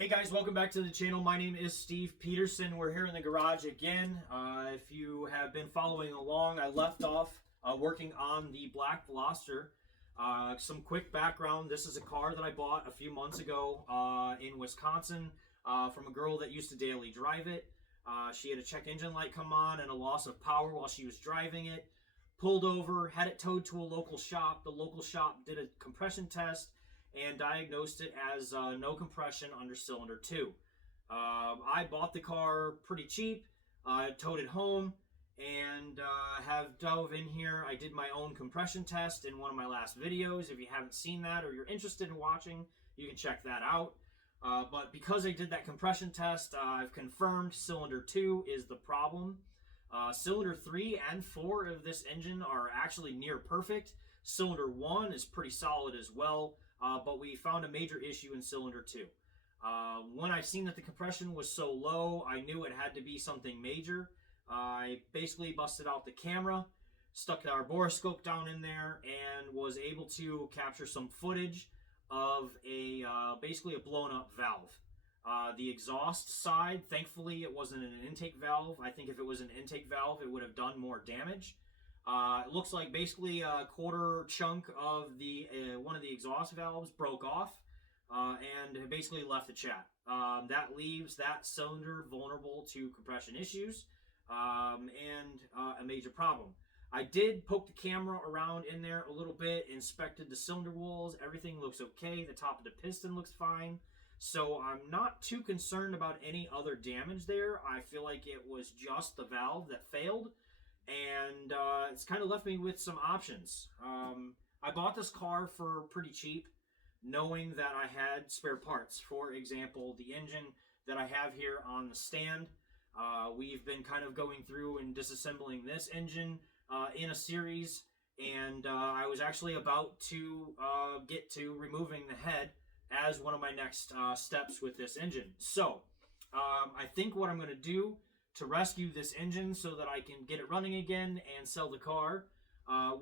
Hey guys, welcome back to the channel. My name is Steve Peterson. We're here in the garage again. If you have been following along, I left off working on the black Veloster. Some quick background. This is a car that I bought a few months ago in Wisconsin from a girl that used to daily drive it. She had a check engine light come on and a loss of power while she was driving it. Pulled over, had it towed to a local shop. The local shop did a compression test and diagnosed it as no compression under cylinder 2. I bought the car pretty cheap, towed it home, and have dove in here. I did my own compression test in one of my last videos. If you haven't seen that or you're interested in watching, you can check that out. But because I did that compression test, I've confirmed cylinder 2 is the problem. Cylinder 3 and 4 of this engine are actually near perfect. Cylinder 1 is pretty solid as well. But we found a major issue in cylinder 2. When I seen that the compression was so low, I knew it had to be something major. I basically busted out the camera, stuck our Boroscope down in there, and was able to capture some footage of basically a blown up valve. The exhaust side, thankfully it wasn't an intake valve. I think if it was an intake valve, it would have done more damage. It looks like basically a quarter chunk of the one of the exhaust valves broke off and basically left the chat. That leaves that cylinder vulnerable to compression issues and a major problem. I did poke the camera around in there a little bit, inspected the cylinder walls. Everything looks okay. The top of the piston looks fine. So I'm not too concerned about any other damage there. I feel like it was just the valve that failed. And it's kind of left me with some options. I bought this car for pretty cheap, knowing that I had spare parts. For example, the engine that I have here on the stand. We've been kind of going through and disassembling this engine in a series, and I was actually about to get to removing the head as one of my next steps with this engine. So I think what I'm going to do to rescue this engine so that I can get it running again and sell the car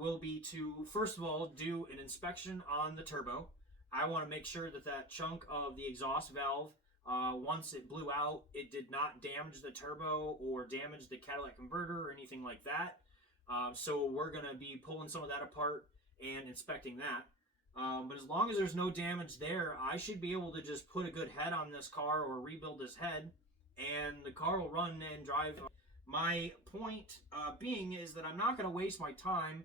will be to, first of all, do an inspection on the turbo. I want to make sure that that chunk of the exhaust valve, once it blew out, it did not damage the turbo or damage the catalytic converter or anything like that. So we're going to be pulling some of that apart and inspecting that. But as long as there's no damage there, I should be able to just put a good head on this car or rebuild this head, and the car will run and drive. My point being is that I'm not going to waste my time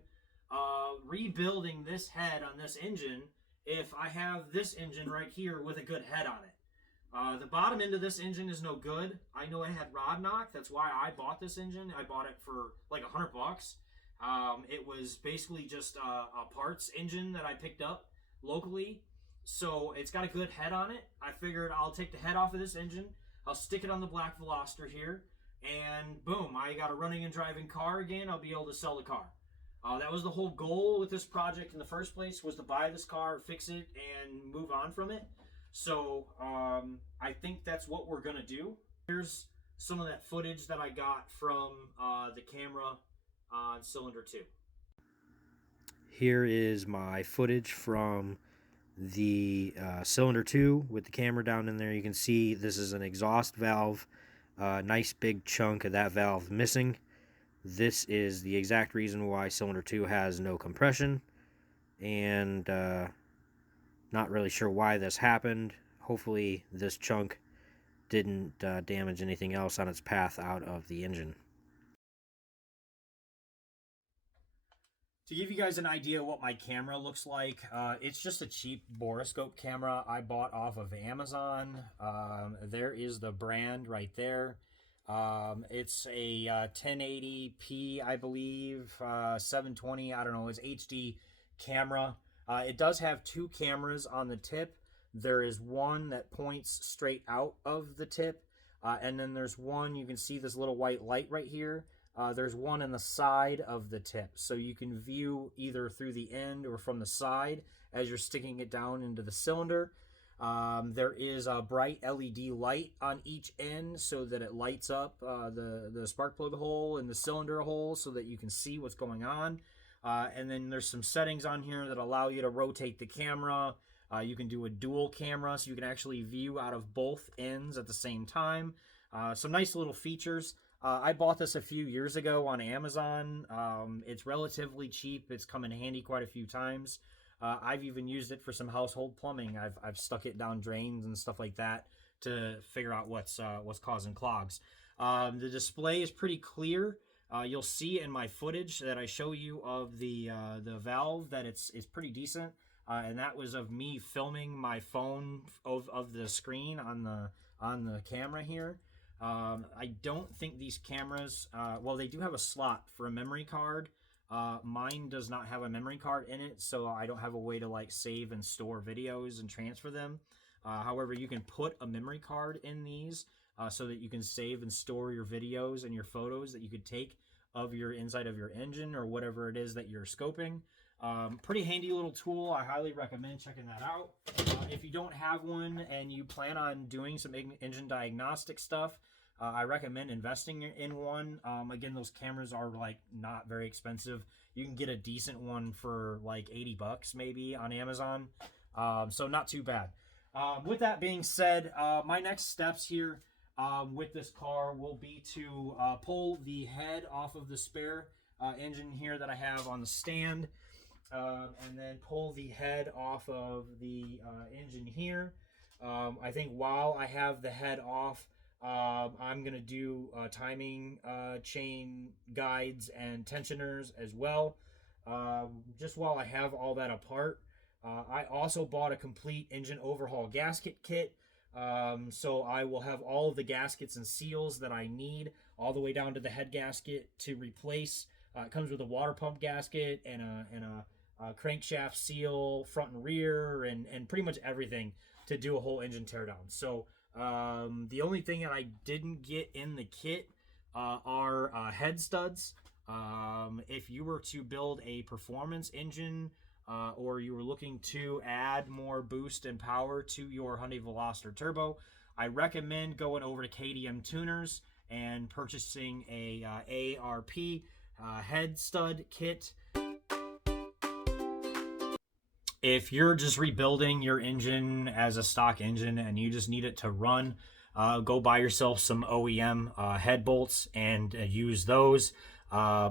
rebuilding this head on this engine if I have this engine right here with a good head on it. The bottom end of this engine is no good. I know it had rod knock. That's why I bought this engine. I bought it for like $100. It was basically just a parts engine that I picked up locally. So it's got a good head on it. I figured I'll take the head off of this engine. I'll stick it on the black Veloster here, and boom, I got a running and driving car again. I'll be able to sell the car. That was the whole goal with this project in the first place, was to buy this car, fix it, and move on from it. So I think that's what we're going to do. Here's some of that footage that I got from the camera on cylinder 2. Here is my footage from the cylinder 2 with the camera down in there. You can see this is an exhaust valve, nice big chunk of that valve missing. This is the exact reason why cylinder 2 has no compression, and not really sure why this happened. Hopefully this chunk didn't damage anything else on its path out of the engine. To give you guys an idea what my camera looks like, it's just a cheap Boroscope camera I bought off of Amazon. There is the brand right there. It's a 1080p, I believe, 720, I don't know, it's HD camera. It does have two cameras on the tip. There is one that points straight out of the tip, and then there's one, you can see this little white light right here. There's one on the side of the tip, so you can view either through the end or from the side as you're sticking it down into the cylinder. There is a bright LED light on each end so that it lights up the spark plug hole and the cylinder hole so that you can see what's going on. And then there's some settings on here that allow you to rotate the camera, You can do a dual camera, so you can actually view out of both ends at the same time. Some nice little features. I bought this a few years ago on Amazon. It's relatively cheap. It's come in handy quite a few times. I've even used it for some household plumbing. I've stuck it down drains and stuff like that to figure out what's causing clogs. The display is pretty clear. You'll see in my footage that I show you of the valve that it's pretty decent, and that was of me filming my phone of the screen on the camera here. I don't think these cameras, well, they do have a slot for a memory card. Mine does not have a memory card in it, so I don't have a way to like save and store videos and transfer them. However, you can put a memory card in these so that you can save and store your videos and your photos that you could take of your inside of your engine or whatever it is that you're scoping. Pretty handy little tool. I highly recommend checking that out. If you don't have one and you plan on doing some engine diagnostic stuff, I recommend investing in one. Again, those cameras are like not very expensive. You can get a decent one for like 80 bucks maybe on Amazon. So not too bad. With that being said, my next steps here with this car will be to pull the head off of the spare engine here that I have on the stand, and then pull the head off of the engine here. I think while I have the head off, I'm going to do timing chain guides and tensioners as well, just while I have all that apart. I also bought a complete engine overhaul gasket kit, so I will have all of the gaskets and seals that I need all the way down to the head gasket to replace. It comes with a water pump gasket and a crankshaft seal front and rear, and pretty much everything to do a whole engine teardown. So the only thing that I didn't get in the kit are head studs. If you were to build a performance engine, or you were looking to add more boost and power to your Hyundai Veloster Turbo, I recommend going over to KDM Tuners and purchasing a ARP head stud kit. If you're just rebuilding your engine as a stock engine and you just need it to run, go buy yourself some OEM head bolts and use those.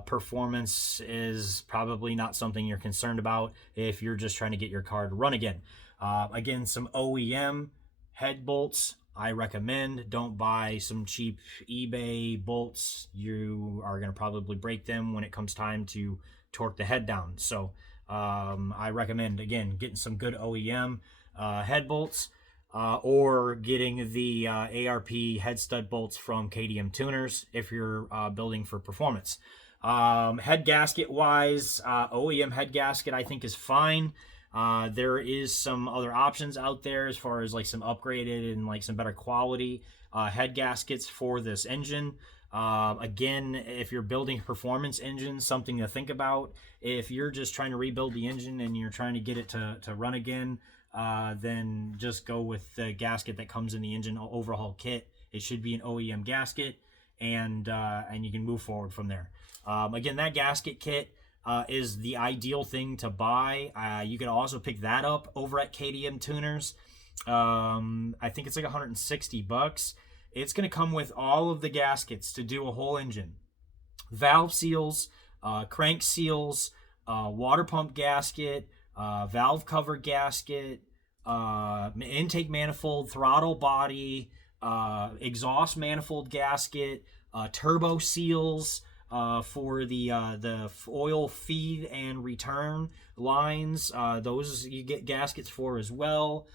Performance is probably not something you're concerned about if you're just trying to get your car to run again. Again, some OEM head bolts I recommend. Don't buy some cheap eBay bolts. You are going to probably break them when it comes time to torque the head down. So I recommend, again, getting some good OEM head bolts, or getting the ARP head stud bolts from KDM Tuners if you're building for performance. Head gasket wise, OEM head gasket I think is fine. There is some other options out there as far as like some upgraded and like some better quality head gaskets for this engine. Again, if you're building a performance engine, something to think about. If you're just trying to rebuild the engine and you're trying to get it to run again, then just go with the gasket that comes in the engine overhaul kit. It should be an OEM gasket, and you can move forward from there. Again, that gasket kit is the ideal thing to buy. You can also pick that up over at KDM Tuners. I think it's like 160 bucks. It's going to come with all of the gaskets to do a whole engine. Valve seals, crank seals, water pump gasket, valve cover gasket, intake manifold, throttle body, exhaust manifold gasket, turbo seals for the oil feed and return lines. Those you get gaskets for as well.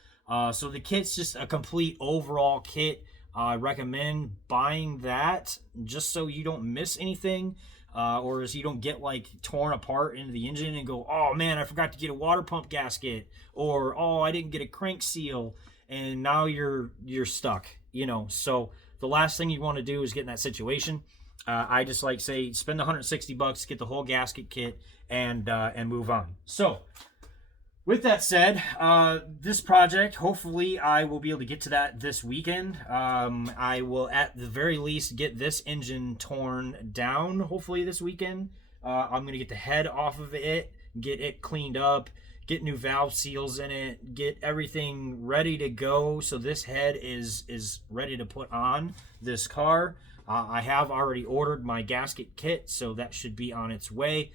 So the kit's just a complete overall kit. I recommend buying that just so you don't miss anything, or as you don't get like torn apart into the engine and go, oh man, I forgot to get a water pump gasket, or oh, I didn't get a crank seal, and now you're stuck, you know. So the last thing you want to do is get in that situation. I just like say spend 160 bucks, get the whole gasket kit, and move on. So with that said, this project, hopefully I will be able to get to that this weekend. I will at the very least get this engine torn down, hopefully this weekend. I'm going to get the head off of it, get it cleaned up, get new valve seals in it, get everything ready to go. So this head is ready to put on this car. I have already ordered my gasket kit, so that should be on its way.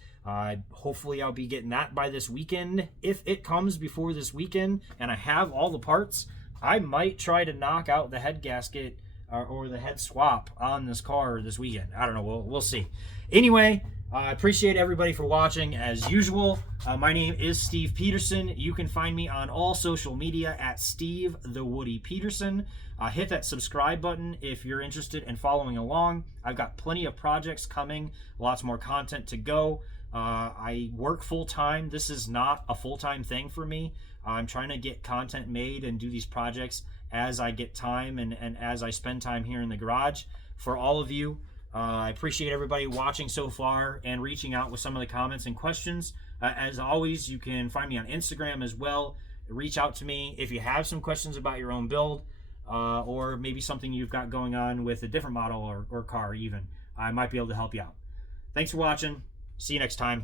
Hopefully I'll be getting that by this weekend. If it comes before this weekend and I have all the parts, I might try to knock out the head gasket or the head swap on this car this weekend. I don't know. We'll see. Anyway, I appreciate everybody for watching as usual. My name is Steve Peterson. You can find me on all social media at Steve the Woody Peterson. Hit that subscribe button if you're interested in following along. I've got plenty of projects coming, lots more content to go. I work full-time. This is not a full-time thing for me. I'm trying to get content made and do these projects as I get time and as I spend time here in the garage. For all of you, I appreciate everybody watching so far and reaching out with some of the comments and questions. As always, you can find me on Instagram as well. Reach out to me if you have some questions about your own build or maybe something you've got going on with a different model or car even. I might be able to help you out. Thanks for watching. See you next time.